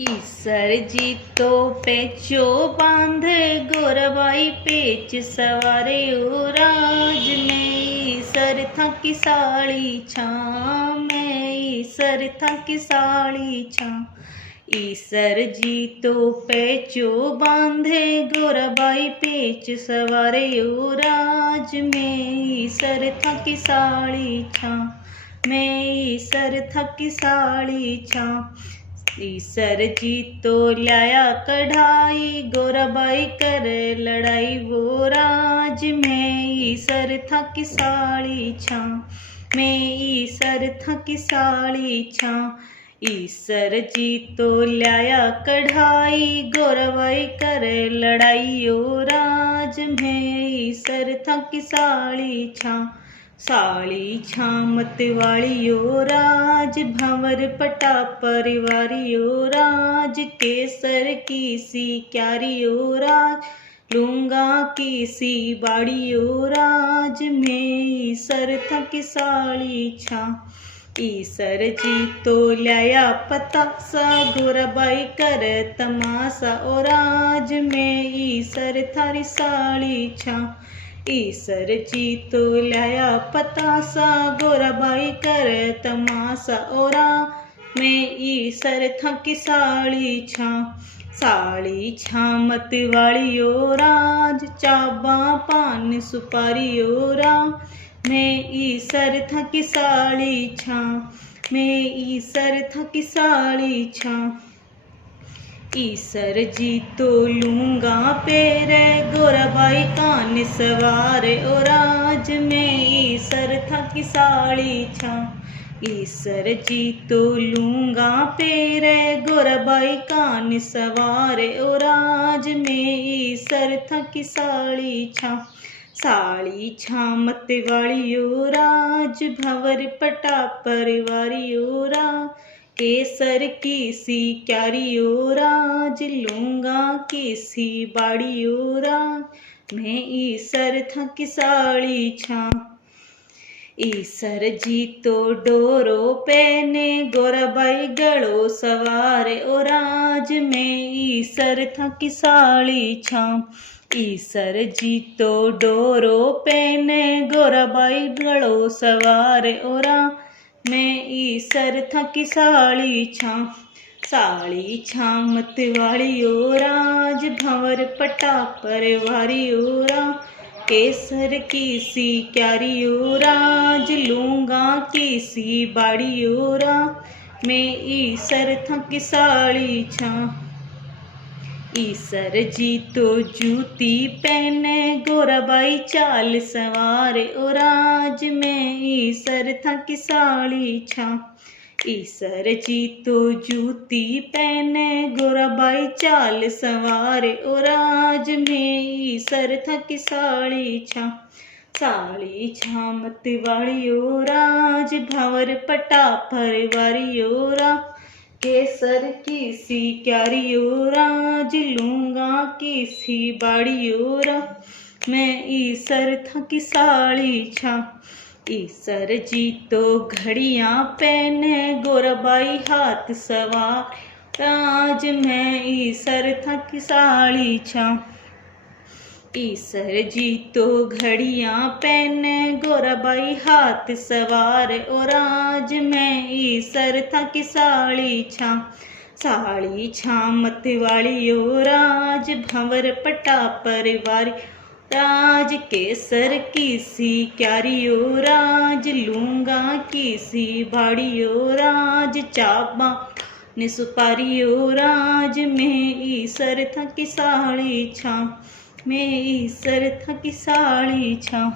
ईसर जी तो पेचो बांधे गोरबाई पेच सवारे ओ राज में ईसर था की साड़ी छां में ईसर था की साड़ी छां। ईसर जी तो पेचो बांधे गोरबाई पेच सवारे ओ राज में ईसर था की साड़ी छां में ईसर था की साड़ी छां। ईसर जी तो लाया कढ़ाई गोरबाई कर लड़ाई वो राज में ईसर था की साड़ी छां में ईसर था की साड़ी छां। ईसर जी तो लाया कढ़ाई गोरबाई कर लड़ाई ओ राज में ईसर था की साड़ी छां। साड़ी छां मत वाली ओ राज भंवर पटा परिवारी ओ राज केसर की सी क्यारी ओ राज लूंगा की सी बाड़ी ओ राज में ईसर था की साड़ी छां। ईसर जी तो लाया पतासा गोरबाई कर तमाशा ओ राज में ईसर थारी साड़ी छां। ईसर जी तो लाया पतासा गोरबाई कर तमाशा ओ राज में ईसर था की साड़ी छां। साड़ी छां मत वाली ओ राज चाबा पान सुपारी ओ राज में ईसर था की साड़ी छां में ईसर था की साड़ी छां। ईसर जी तो लूंगा पेरे गोरबाई कान सवारे ओ राज में ईसर था की साड़ी छां। ईसर जी तो लूंगा पेरे गोरबाई कान सवारे ओ राज में ईसर था की साड़ी छां। साड़ी छां मत वाली ओ राज भंवर पटा परिवारी ओ राज केसर की सी क्यारी ओ राज लूंगा की सी बाड़ी ओ राज में ईसर था की साड़ी छां। ईसर जी तो डोरो पहने गोरबाई गड़ो सवारे ओ राज में ईसर था की साड़ी छां। ईसर जी तो डोरो पहने गोरबाई गड़ो सवारे ओ राज में ईसर था की साड़ी छां। साड़ी छां मत वाली ओ राज भंवर पटा परिवारी ओ राज केसर की सी क्यारी ओ राज लूंगा की सी बाड़ी ओ राज में ईसर था की साड़ी छां। ईसर जी तो जूती पहने गोरबाई चाल सवारे ओ राज में ईसर था की साड़ी छां। ईसर जी तो जूती पहने गोरबाई चाल सवारे ओ राज में ईसर था की साड़ी छां। साड़ी छां मत वाली ओ राज भंवर पटा परिवारी ओ राज केसर की सी क्यारी ओ राज लूंगा की सी बाड़ी ओ राज में ईसर था की साड़ी छां। ईसर जी तो घड़ियां पहने गोरबाई हाथ सवार राज में ईसर था की साड़ी छां। ईसर जी तो घड़ियां पहने गोरबाई हाथ सवार ओ राज में ईसर था की साड़ी छां। साड़ी छां मत वाली ओ राज भंवर पटा परिवारी राज केसर की सी क्यारी ओ राज लूंगा की सी बाड़ी ओ राज चाबा ने सुपारी ओ राज में ईसर था की साड़ी छां में ईसर था की साड़ी छां।